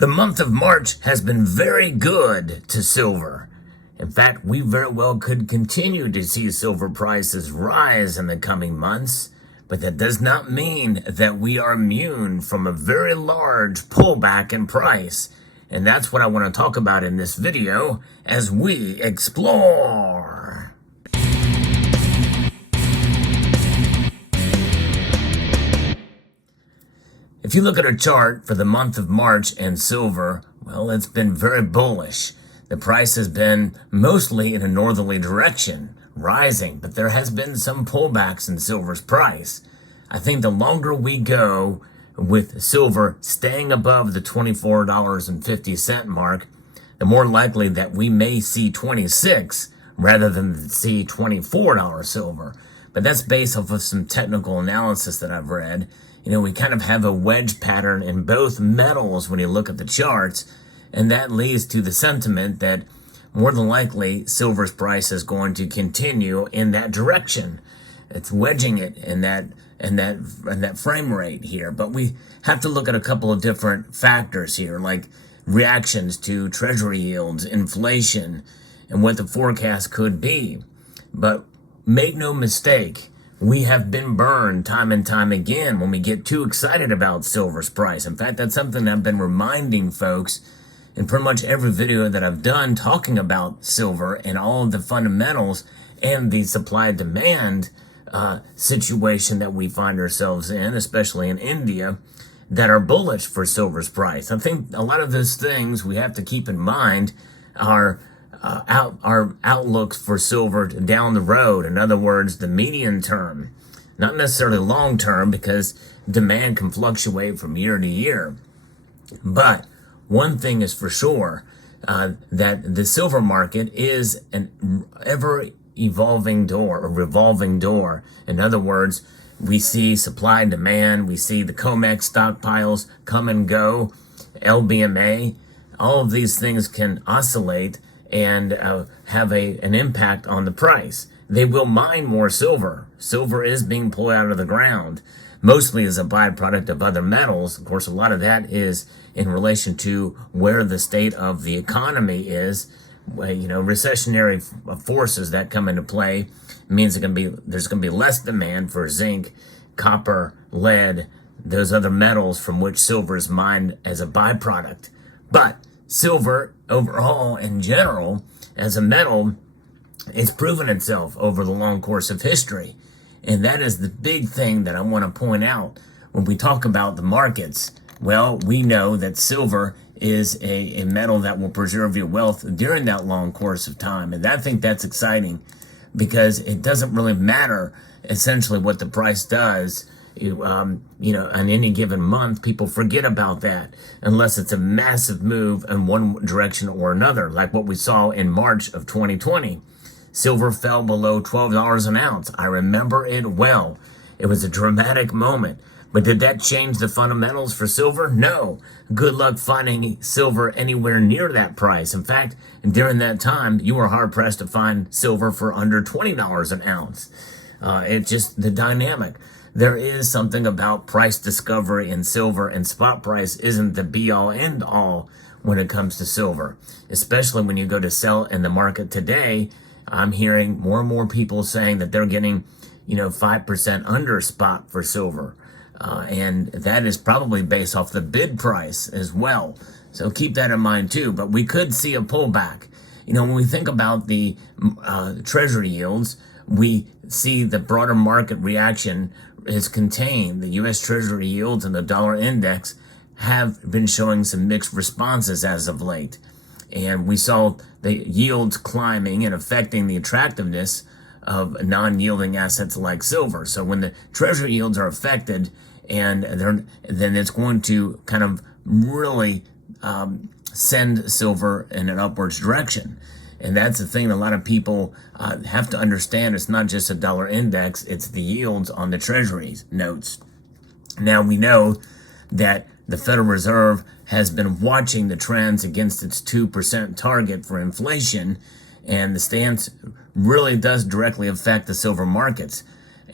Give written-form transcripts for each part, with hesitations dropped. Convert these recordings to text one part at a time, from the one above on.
The month of March has been very good to silver. In fact, we very well could continue to see silver prices rise in the coming months, but that does not mean that we are immune from a very large pullback in price. And that's what I want to talk about in this video as we explore. If you look at a chart for the month of March and silver, well, it's been very bullish. The price has been mostly in a northerly direction, rising, but there has been some pullbacks in silver's price. I think the longer we go with silver staying above the $24.50 mark, the more likely that we may see 26 rather than see $24 silver. But that's based off of some technical analysis that I've read. You know, we kind of have a wedge pattern in both metals when you look at the charts, and that leads to the sentiment that more than likely silver's price is going to continue in that direction. It's wedging it in that frame rate here. But we have to look at a couple of different factors here, like reactions to treasury yields, inflation, and what the forecast could be. But make no mistake, we have been burned time and time again when we get too excited about silver's price. In fact, that's something I've been reminding folks in pretty much every video that I've done talking about silver and all of the fundamentals and the supply-demand situation that we find ourselves in, especially in India, that are bullish for silver's price. I think a lot of those things we have to keep in mind are our outlooks for silver down the road. In other words, the medium term, not necessarily long term, because demand can fluctuate from year to year. But one thing is for sure, that the silver market is an ever evolving door, a revolving door. In other words, we see supply and demand, we see the COMEX stockpiles come and go, LBMA, all of these things can oscillate and have an impact on the price. They will mine more silver. Silver is being pulled out of the ground, mostly as a byproduct of other metals. Of course, a lot of that is in relation to where the state of the economy is. You know, recessionary forces that come into play means there's going to be less demand for zinc, copper, lead, those other metals from which silver is mined as a byproduct. But silver, overall, in general, as a metal, it's proven itself over the long course of history. And that is the big thing that I want to point out when we talk about the markets. Well, we know that silver is a metal that will preserve your wealth during that long course of time. And I think that's exciting because it doesn't really matter essentially what the price does. You know, on any given month, people forget about that unless it's a massive move in one direction or another, like what we saw in March of 2020. Silver fell below $12 an ounce. I remember it well. It was a dramatic moment. But did that change the fundamentals for silver? No. Good luck finding silver anywhere near that price. In fact, during that time, you were hard-pressed to find silver for under $20 an ounce. It's just the dynamic. There is something about price discovery in silver, and spot price isn't the be-all, end-all when it comes to silver. Especially when you go to sell in the market today, I'm hearing more and more people saying that they're getting, 5% under spot for silver. And that is probably based off the bid price as well. So keep that in mind too. But we could see a pullback. When we think about the treasury yields, we see the broader market reaction is contained. The U.S. Treasury yields and the dollar index have been showing some mixed responses as of late. And we saw the yields climbing and affecting the attractiveness of non-yielding assets like silver. So when the treasury yields are affected, and then it's going to kind of really send silver in an upwards direction. And that's the thing a lot of people have to understand. It's not just a dollar index, it's the yields on the treasuries notes. Now we know that the Federal Reserve has been watching the trends against its 2% target for inflation, and the stance really does directly affect the silver markets.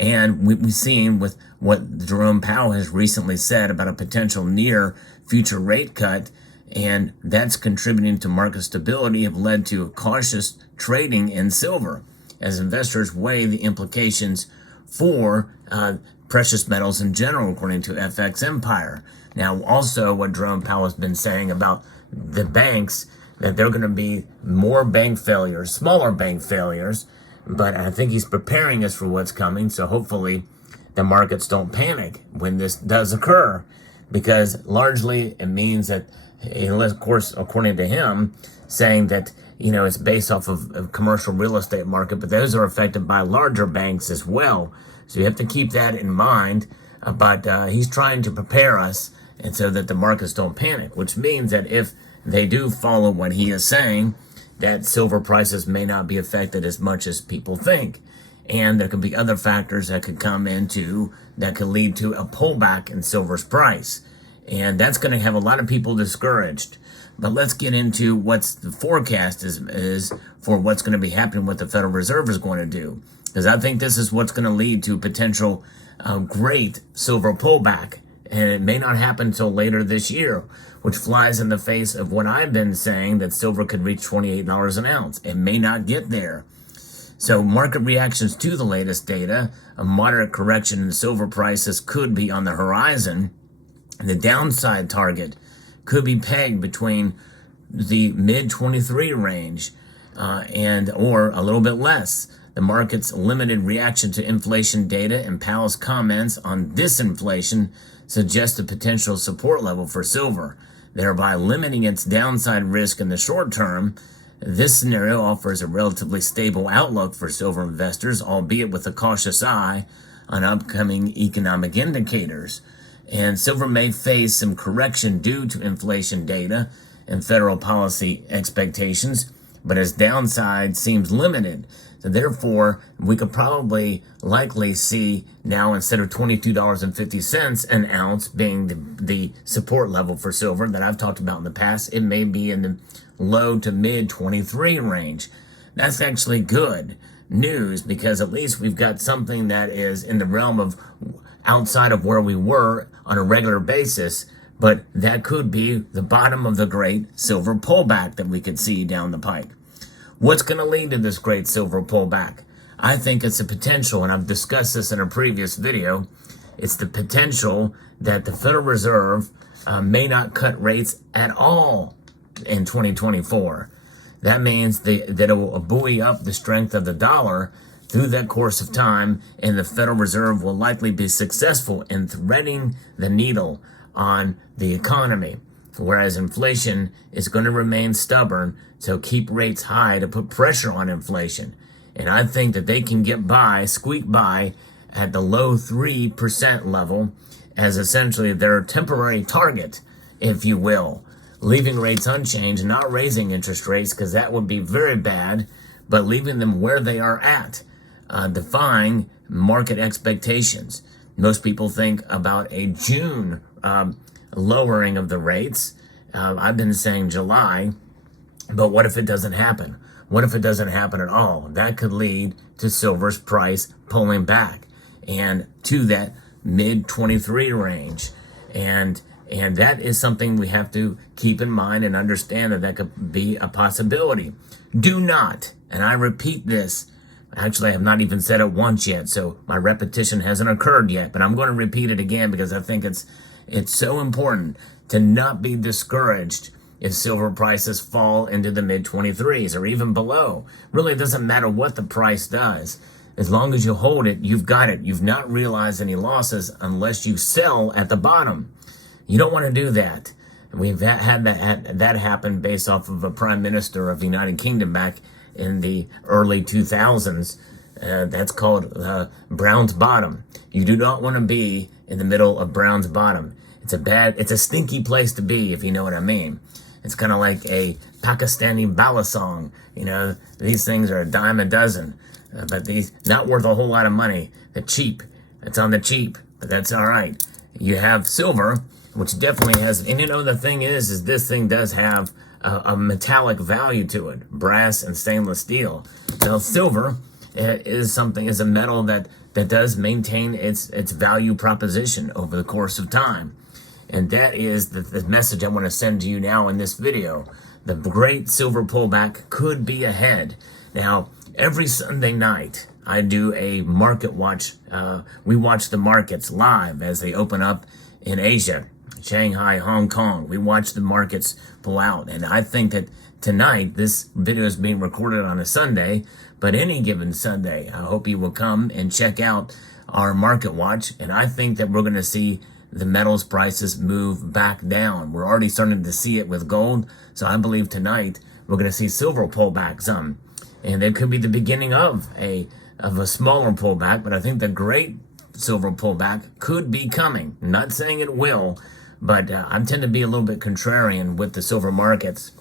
And we've seen with what Jerome Powell has recently said about a potential near future rate cut, And that's contributing to market stability, have led to cautious trading in silver as investors weigh the implications for precious metals in general, according to FX Empire. Now, also what Jerome Powell has been saying about the banks, that there are going to be more bank failures, smaller bank failures, but I think he's preparing us for what's coming. So hopefully the markets don't panic when this does occur, because largely it means that, of course, according to him, saying that, it's based off of a commercial real estate market, but those are affected by larger banks as well. So you have to keep that in mind. But he's trying to prepare us, and so that the markets don't panic, which means that if they do follow what he is saying, that silver prices may not be affected as much as people think. And there could be other factors that could come into that could lead to a pullback in silver's price. And that's going to have a lot of people discouraged. But let's get into what's the forecast is for what's going to be happening, what the Federal Reserve is going to do. Because I think this is what's going to lead to potential great silver pullback. And it may not happen until later this year, which flies in the face of what I've been saying, that silver could reach $28 an ounce. It may not get there. So market reactions to the latest data, a moderate correction in silver prices could be on the horizon. And the downside target could be pegged between the mid-23 range or a little bit less. The market's limited reaction to inflation data and Powell's comments on disinflation suggest a potential support level for silver, thereby limiting its downside risk in the short term. This scenario offers a relatively stable outlook for silver investors, albeit with a cautious eye on upcoming economic indicators. And silver may face some correction due to inflation data and federal policy expectations, but its downside seems limited. So therefore, we could likely see now, instead of $22.50 an ounce being the support level for silver that I've talked about in the past, it may be in the low to mid 23 range. That's actually good news, because at least we've got something that is in the realm of outside of where we were on a regular basis, but that could be the bottom of the great silver pullback that we could see down the pike. What's going to lead to this great silver pullback? I think it's a potential, and I've discussed this in a previous video. It's the potential that the Federal Reserve may not cut rates at all in 2024. That means that it will buoy up the strength of the dollar through that course of time, and the Federal Reserve will likely be successful in threading the needle on the economy, whereas inflation is going to remain stubborn, so keep rates high to put pressure on inflation. And I think that they can squeak by at the low 3% level as essentially their temporary target, if you will, leaving rates unchanged, not raising interest rates, because that would be very bad, but leaving them where they are at, defying market expectations. Most people think about a June lowering of the rates. I've been saying July, but what if it doesn't happen? What if it doesn't happen at all? That could lead to silver's price pulling back and to that mid 23 range. And that is something we have to keep in mind and understand, that could be a possibility. Do not, and I repeat this, actually I have not even said it once yet, so my repetition hasn't occurred yet, but I'm going to repeat it again because I think it's so important to not be discouraged if silver prices fall into the mid-23s or even below. Really, it doesn't matter what the price does. As long as you hold it, you've got it. You've not realized any losses unless you sell at the bottom. You don't want to do that. We've had that happen based off of a prime minister of the United Kingdom back in the early 2000s. That's called Brown's Bottom. You do not want to be in the middle of Brown's Bottom. It's a stinky place to be, if you know what I mean. It's kind of like a Pakistani balla song. These things are a dime a dozen, but these not worth a whole lot of money. They're cheap. It's on the cheap, but that's all right. You have silver, which definitely has, and the thing is this thing does have a metallic value to it, brass and stainless steel. Now, silver is a metal that does maintain its value proposition over the course of time. And that is the message I want to send to you now in this video. The great silver pullback could be ahead. Now, every Sunday night, I do a market watch. We watch the markets live as they open up in Asia, Shanghai, Hong Kong. We watch the markets pull out. And I think that tonight, this video is being recorded on a Sunday, but any given Sunday, I hope you will come and check out our market watch. And I think that we're going to see the metals prices move back down. We're already starting to see it with gold. So I believe tonight we're going to see silver pull back some. And it could be the beginning of a smaller pullback, but I think the great silver pullback could be coming. I'm not saying it will, but I tend to be a little bit contrarian with the silver markets.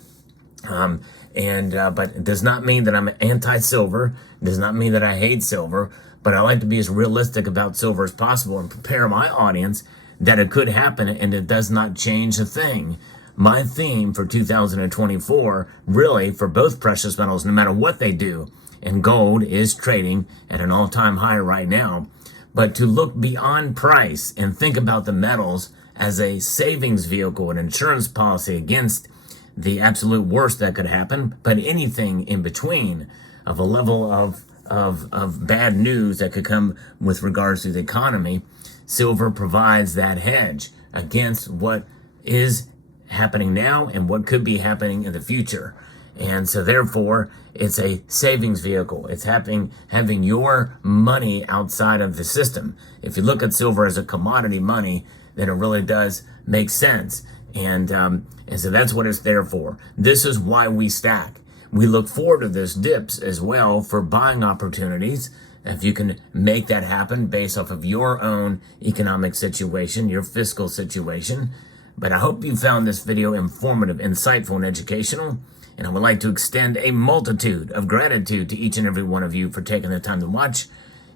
But it does not mean that I'm anti-silver. It does not mean that I hate silver, but I like to be as realistic about silver as possible and prepare my audience that it could happen and it does not change a thing. My theme for 2024, really for both precious metals, no matter what they do, and gold is trading at an all-time high right now, but to look beyond price and think about the metals as a savings vehicle, an insurance policy against the absolute worst that could happen, but anything in between of a level of bad news that could come with regards to the economy. Silver provides that hedge against what is happening now and what could be happening in the future. And so therefore, it's a savings vehicle. It's having your money outside of the system. If you look at silver as a commodity money, then it really does make sense. And so that's what it's there for. This is why we stack. We look forward to this dips as well for buying opportunities. If you can make that happen based off of your own economic situation, your fiscal situation. But I hope you found this video informative, insightful, and educational. And I would like to extend a multitude of gratitude to each and every one of you for taking the time to watch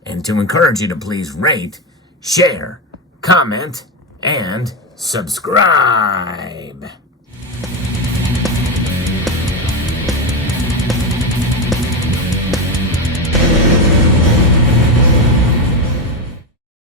and to encourage you to please rate, share, comment, and subscribe.